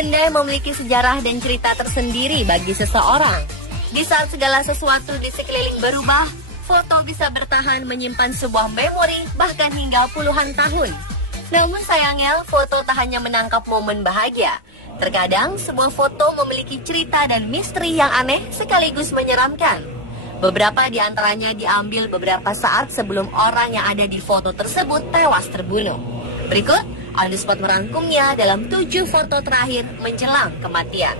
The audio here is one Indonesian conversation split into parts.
benda yang memiliki sejarah dan cerita tersendiri bagi seseorang. Di saat segala sesuatu di sekeliling berubah, foto bisa bertahan menyimpan sebuah memori bahkan hingga puluhan tahun. Namun sayangnya, foto tak hanya menangkap momen bahagia. Terkadang, sebuah foto memiliki cerita dan misteri yang aneh sekaligus menyeramkan. Beberapa di antaranya diambil beberapa saat sebelum orang yang ada di foto tersebut tewas terbunuh. Berikut, On The Spot merangkumnya dalam 7 foto terakhir menjelang kematian.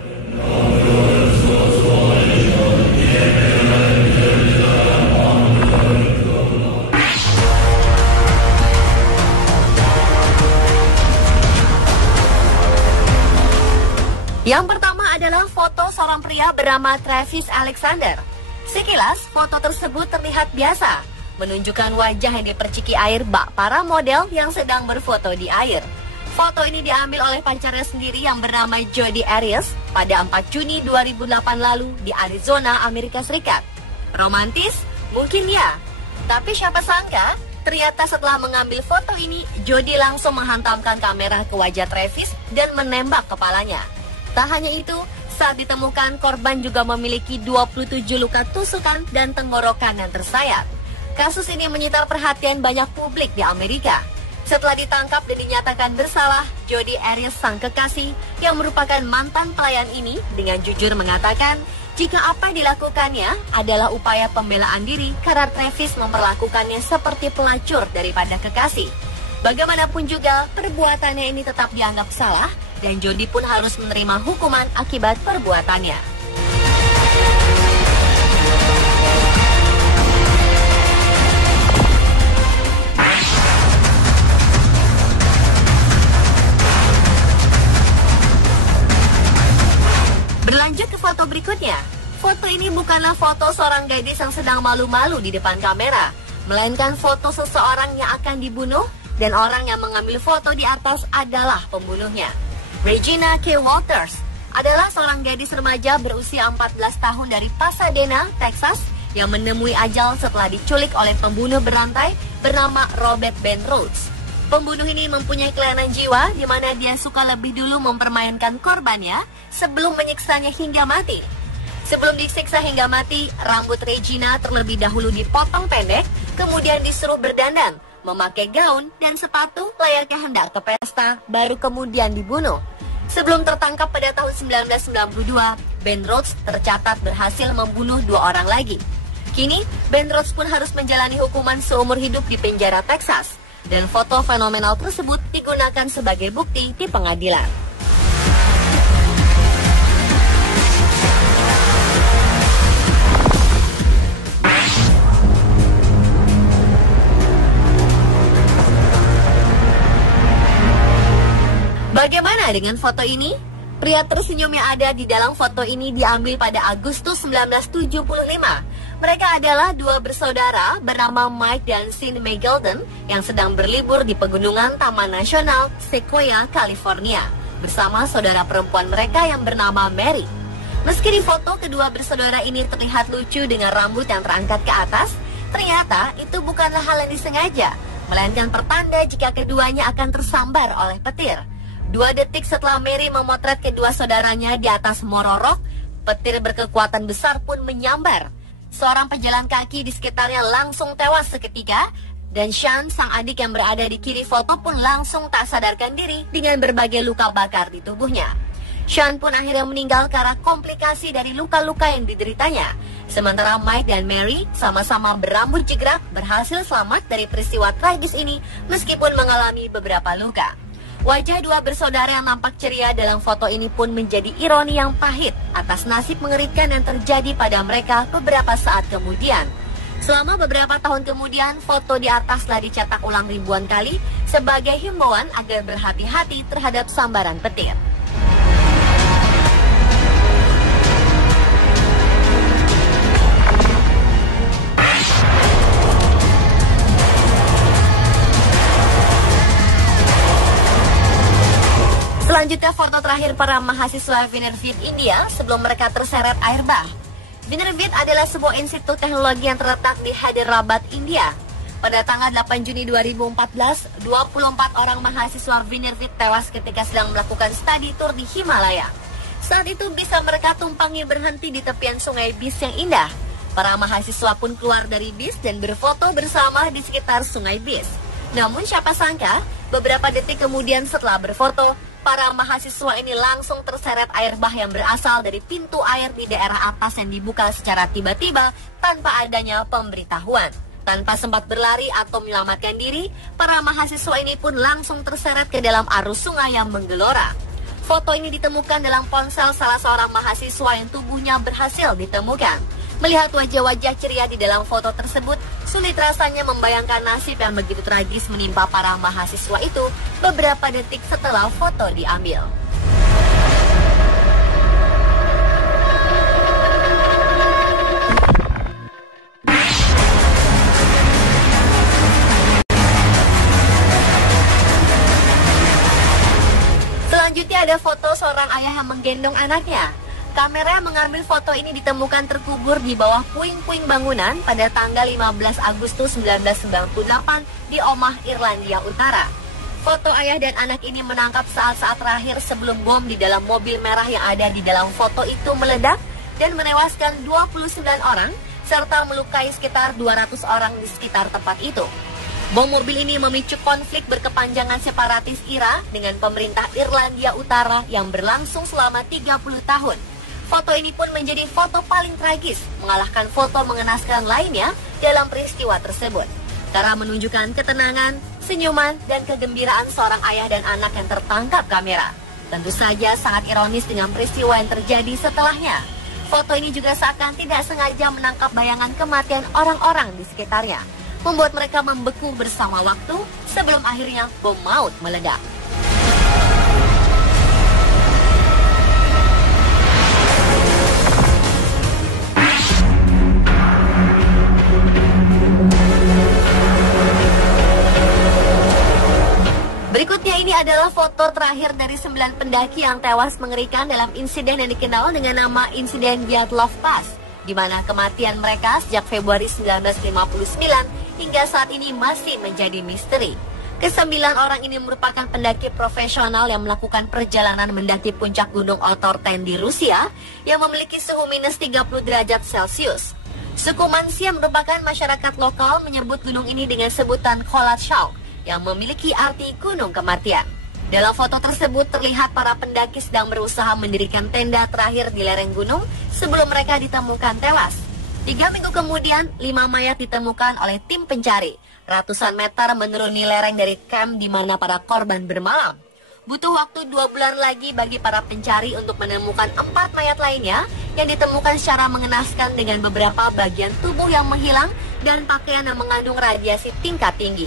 Yang pertama adalah foto seorang pria bernama Travis Alexander. Sekilas, foto tersebut terlihat biasa, menunjukkan wajah yang diperciki air bak para model yang sedang berfoto di air. Foto ini diambil oleh pacarnya sendiri yang bernama Jodi Arias pada 4 Juni 2008 lalu di Arizona, Amerika Serikat. Romantis? Mungkin ya. Tapi siapa sangka, ternyata setelah mengambil foto ini, Jodi langsung menghantamkan kamera ke wajah Travis dan menembak kepalanya. Tak hanya itu, saat ditemukan korban juga memiliki 27 luka tusukan dan tenggorokan yang tersayat. Kasus ini menyita perhatian banyak publik di Amerika. Setelah ditangkap dan dinyatakan bersalah, Jodi Arias sang kekasih yang merupakan mantan pelayan ini dengan jujur mengatakan jika apa yang dilakukannya adalah upaya pembelaan diri karena Travis memperlakukannya seperti pelacur daripada kekasih. Bagaimanapun juga, perbuatannya ini tetap dianggap salah dan Jodi pun harus menerima hukuman akibat perbuatannya. Berlanjut ke foto berikutnya. Foto ini bukanlah foto seorang gadis yang sedang malu-malu di depan kamera, melainkan foto seseorang yang akan dibunuh dan orang yang mengambil foto di atas adalah pembunuhnya. Regina K. Walters adalah seorang gadis remaja berusia 14 tahun dari Pasadena, Texas yang menemui ajal setelah diculik oleh pembunuh berantai bernama Robert Ben Rhodes. Pembunuh ini mempunyai kelainan jiwa di mana dia suka lebih dulu mempermainkan korbannya sebelum menyiksanya hingga mati. Sebelum disiksa hingga mati, rambut Regina terlebih dahulu dipotong pendek, kemudian disuruh berdandan, memakai gaun dan sepatu layaknya hendak ke pesta, baru kemudian dibunuh. Sebelum tertangkap pada tahun 1992, Ben Rhodes tercatat berhasil membunuh 2 orang lagi. Kini, Ben Rhodes pun harus menjalani hukuman seumur hidup di penjara Texas, dan foto fenomenal tersebut digunakan sebagai bukti di pengadilan. Bagaimana dengan foto ini? Pria tersenyum yang ada di dalam foto ini diambil pada Agustus 1975. Mereka adalah 2 bersaudara bernama Mike dan Sean Megalden yang sedang berlibur di pegunungan Taman Nasional Sequoia, California, bersama saudara perempuan mereka yang bernama Mary. Meski di foto kedua bersaudara ini terlihat lucu dengan rambut yang terangkat ke atas, ternyata itu bukanlah hal yang disengaja, melainkan pertanda jika keduanya akan tersambar oleh petir. 2 detik setelah Mary memotret kedua saudaranya di atas mororok, petir berkekuatan besar pun menyambar. Seorang pejalan kaki di sekitarnya langsung tewas seketika, dan Sean, sang adik yang berada di kiri foto pun langsung tak sadarkan diri dengan berbagai luka bakar di tubuhnya. Sean pun akhirnya meninggal karena komplikasi dari luka-luka yang dideritanya. Sementara Mike dan Mary sama-sama berambut jegrak berhasil selamat dari peristiwa tragis ini meskipun mengalami beberapa luka. Wajah 2 bersaudara yang nampak ceria dalam foto ini pun menjadi ironi yang pahit atas nasib mengerikan yang terjadi pada mereka beberapa saat kemudian. Selama beberapa tahun kemudian, foto di atas telah dicetak ulang ribuan kali sebagai himbauan agar berhati-hati terhadap sambaran petir. Selanjutnya foto terakhir para mahasiswa Vinnervid India sebelum mereka terseret air bah. Vinnervid adalah sebuah institut teknologi yang terletak di Hyderabad, India. Pada tanggal 8 Juni 2014, 24 orang mahasiswa Vinirvit tewas ketika sedang melakukan study tour di Himalaya. Saat itu bis yang mereka tumpangi berhenti di tepian sungai Bis yang indah. Para mahasiswa pun keluar dari bis dan berfoto bersama di sekitar sungai Bis. Namun siapa sangka, beberapa detik kemudian setelah berfoto, para mahasiswa ini langsung terseret air bah yang berasal dari pintu air di daerah atas yang dibuka secara tiba-tiba tanpa adanya pemberitahuan. Tanpa sempat berlari atau menyelamatkan diri, para mahasiswa ini pun langsung terseret ke dalam arus sungai yang menggelora. Foto ini ditemukan dalam ponsel salah seorang mahasiswa yang tubuhnya berhasil ditemukan. Melihat wajah-wajah ceria di dalam foto tersebut, sulit rasanya membayangkan nasib yang begitu tragis menimpa para mahasiswa itu beberapa detik setelah foto diambil. Selanjutnya ada foto seorang ayah yang menggendong anaknya. Kamera yang mengambil foto ini ditemukan terkubur di bawah puing-puing bangunan pada tanggal 15 Agustus 1998 di Omagh, Irlandia Utara. Foto ayah dan anak ini menangkap saat-saat terakhir sebelum bom di dalam mobil merah yang ada di dalam foto itu meledak dan menewaskan 29 orang serta melukai sekitar 200 orang di sekitar tempat itu. Bom mobil ini memicu konflik berkepanjangan separatis IRA dengan pemerintah Irlandia Utara yang berlangsung selama 30 tahun. Foto ini pun menjadi foto paling tragis, mengalahkan foto mengenaskan lainnya dalam peristiwa tersebut. Karena menunjukkan ketenangan, senyuman, dan kegembiraan seorang ayah dan anak yang tertangkap kamera. Tentu saja sangat ironis dengan peristiwa yang terjadi setelahnya. Foto ini juga seakan tidak sengaja menangkap bayangan kematian orang-orang di sekitarnya, membuat mereka membeku bersama waktu sebelum akhirnya bom maut meledak. Berikutnya ini adalah foto terakhir dari 9 pendaki yang tewas mengerikan dalam insiden yang dikenal dengan nama insiden Dyatlov Pass, di mana kematian mereka sejak Februari 1959 hingga saat ini masih menjadi misteri. Kesembilan orang ini merupakan pendaki profesional yang melakukan perjalanan mendaki puncak gunung Otorten di Rusia yang memiliki suhu minus 30 derajat Celcius. Suku Mansi yang merupakan masyarakat lokal menyebut gunung ini dengan sebutan Kholatshau, yang memiliki arti gunung kematian. Dalam foto tersebut terlihat para pendaki sedang berusaha mendirikan tenda terakhir di lereng gunung sebelum mereka ditemukan tewas. 3 minggu kemudian, 5 mayat ditemukan oleh tim pencari. Ratusan meter menuruni lereng dari camp di mana para korban bermalam. Butuh waktu 2 bulan lagi bagi para pencari untuk menemukan 4 mayat lainnya yang ditemukan secara mengenaskan dengan beberapa bagian tubuh yang menghilang dan pakaian yang mengandung radiasi tingkat tinggi.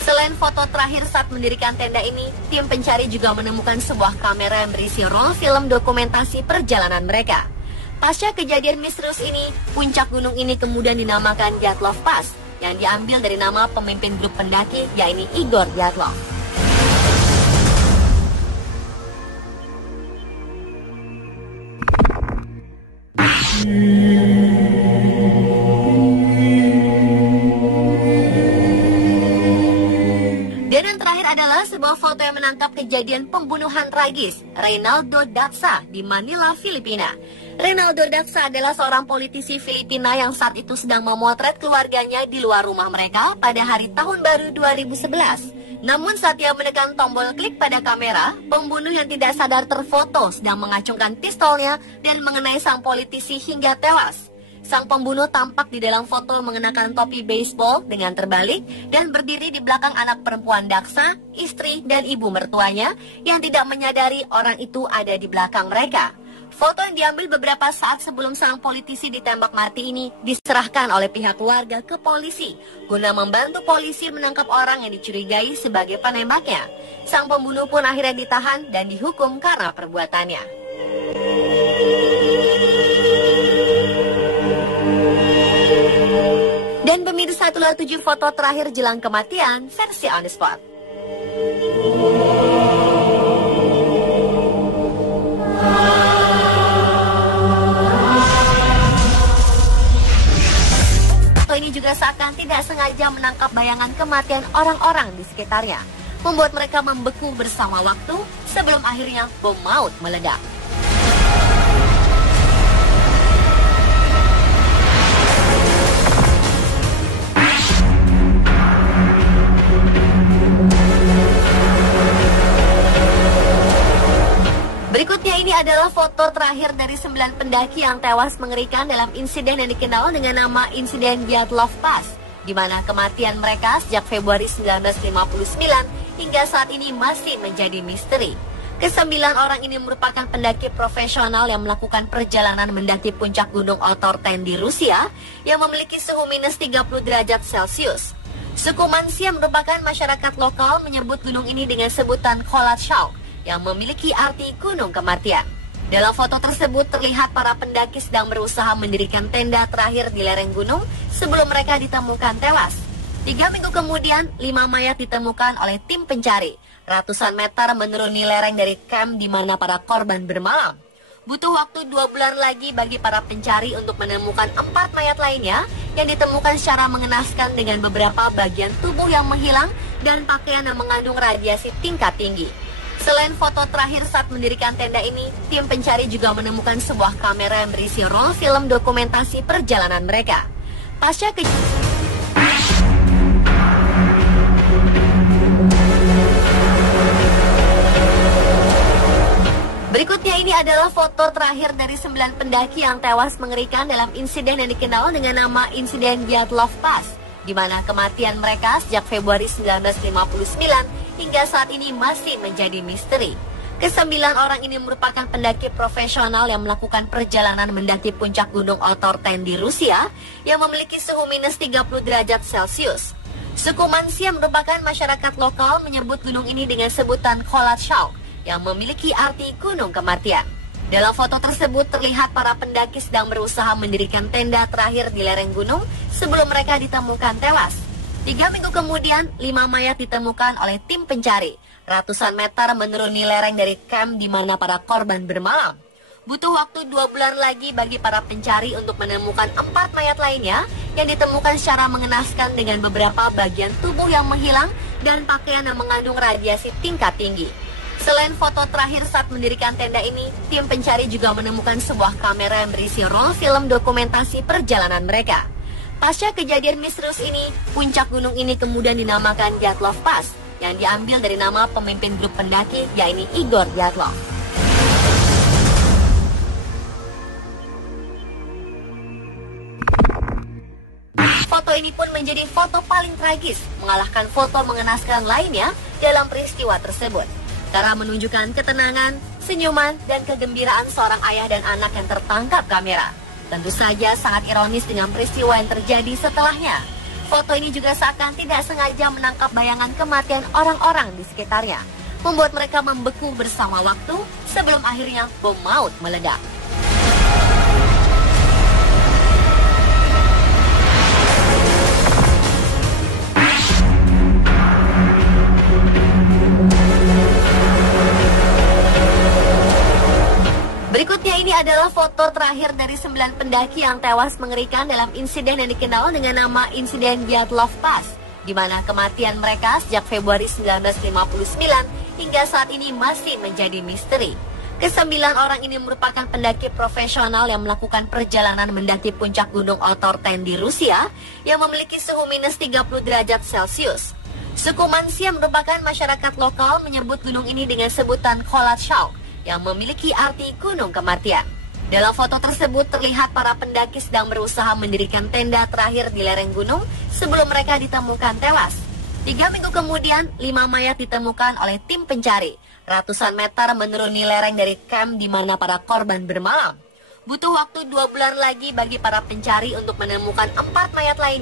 Selain foto terakhir saat mendirikan tenda ini, tim pencari juga menemukan sebuah kamera yang berisi roll film dokumentasi perjalanan mereka. Pasca kejadian misterius ini, puncak gunung ini kemudian dinamakan Dyatlov Pass, yang diambil dari nama pemimpin grup pendaki, yaitu Igor Dyatlov. Dan yang terakhir adalah sebuah foto yang menangkap kejadian pembunuhan tragis Reynaldo Daksa di Manila, Filipina. Reynaldo Daksa adalah seorang politisi Filipina yang saat itu sedang memotret keluarganya di luar rumah mereka pada hari tahun baru 2011. Namun saat ia menekan tombol klik pada kamera, pembunuh yang tidak sadar terfoto sedang mengacungkan pistolnya dan mengenai sang politisi hingga tewas. Sang pembunuh tampak di dalam foto mengenakan topi baseball dengan terbalik dan berdiri di belakang anak perempuan Daksa, istri dan ibu mertuanya yang tidak menyadari orang itu ada di belakang mereka. Foto yang diambil beberapa saat sebelum sang politisi ditembak mati ini diserahkan oleh pihak keluarga ke polisi guna membantu polisi menangkap orang yang dicurigai sebagai penembaknya. Sang pembunuh pun akhirnya ditahan dan dihukum karena perbuatannya. Dan pemirsa, itulah 7 foto terakhir jelang kematian versi On The Spot. foto ini juga seakan tidak sengaja menangkap bayangan kematian orang-orang di sekitarnya, membuat mereka membeku bersama waktu sebelum akhirnya bom maut meledak. Berikutnya ini adalah foto terakhir dari 9 pendaki yang tewas mengerikan dalam insiden yang dikenal dengan nama insiden Dyatlov Pass, di mana kematian mereka sejak Februari 1959 hingga saat ini masih menjadi misteri. Kesembilan orang ini merupakan pendaki profesional yang melakukan perjalanan mendaki puncak gunung Otorten di Rusia yang memiliki suhu minus 30 derajat Celcius. Suku Mansi yang merupakan masyarakat lokal menyebut gunung ini dengan sebutan Kholatshau, yang memiliki arti gunung kematian. Dalam foto tersebut terlihat para pendaki sedang berusaha mendirikan tenda terakhir di lereng gunung sebelum mereka ditemukan tewas. 3 minggu kemudian, 5 mayat ditemukan oleh tim pencari. Ratusan meter menuruni lereng dari camp di mana para korban bermalam. Butuh waktu 2 bulan lagi bagi para pencari untuk menemukan 4 mayat lainnya yang ditemukan secara mengenaskan dengan beberapa bagian tubuh yang menghilang dan pakaian yang mengandung radiasi tingkat tinggi. Selain foto terakhir saat mendirikan tenda ini, tim pencari juga menemukan sebuah kamera yang berisi roll film dokumentasi perjalanan mereka. Pasca Berikutnya ini adalah foto terakhir dari 9 pendaki yang tewas mengerikan dalam insiden yang dikenal dengan nama insiden Dyatlov Pass, di mana kematian mereka sejak Februari 1959 hingga saat ini masih menjadi misteri. Kesembilan orang ini merupakan pendaki profesional yang melakukan perjalanan mendaki puncak gunung Otorten di Rusia yang memiliki suhu minus 30 derajat Celcius. Suku Mansi yang merupakan masyarakat lokal menyebut gunung ini dengan sebutan Kholatshau, yang memiliki arti gunung kematian. Dalam foto tersebut terlihat para pendaki sedang berusaha mendirikan tenda terakhir di lereng gunung sebelum mereka ditemukan tewas. 3 minggu kemudian, 5 mayat ditemukan oleh tim pencari. Ratusan meter menuruni lereng dari camp di mana para korban bermalam. Butuh waktu 2 bulan lagi bagi para pencari untuk menemukan 4 mayat lainnya yang ditemukan secara mengenaskan dengan beberapa bagian tubuh yang menghilang dan pakaian yang mengandung radiasi tingkat tinggi. Selain foto terakhir saat mendirikan tenda ini, tim pencari juga menemukan sebuah kamera yang berisi roll film dokumentasi perjalanan mereka. Pasca kejadian misterius ini, puncak gunung ini kemudian dinamakan Dyatlov Pass, yang diambil dari nama pemimpin grup pendaki, yaitu Igor Dyatlov. Foto ini pun menjadi foto paling tragis, mengalahkan foto mengenaskan lainnya dalam peristiwa tersebut. Karena menunjukkan ketenangan, senyuman, dan kegembiraan seorang ayah dan anak yang tertangkap kamera. Tentu saja sangat ironis dengan peristiwa yang terjadi setelahnya. Foto ini juga seakan tidak sengaja menangkap bayangan kematian orang-orang di sekitarnya, membuat mereka membeku bersama waktu sebelum akhirnya bom maut meledak. Berikutnya ini adalah foto terakhir dari 9 pendaki yang tewas mengerikan dalam insiden yang dikenal dengan nama insiden Dyatlov Pass, di mana kematian mereka sejak Februari 1959 hingga saat ini masih menjadi misteri. Kesembilan orang ini merupakan pendaki profesional yang melakukan perjalanan mendaki puncak gunung Otorten di Rusia yang memiliki suhu minus 30 derajat Celcius. Suku Mansi yang merupakan masyarakat lokal menyebut gunung ini dengan sebutan Kholatshau, yang memiliki arti gunung kematian. Dalam foto tersebut terlihat para pendaki sedang berusaha mendirikan tenda terakhir di lereng gunung sebelum mereka ditemukan tewas. 3 minggu kemudian, 5 mayat ditemukan oleh tim pencari. Ratusan meter menuruni lereng dari camp di mana para korban bermalam. Butuh waktu 2 bulan lagi bagi para pencari untuk menemukan 4 mayat lainnya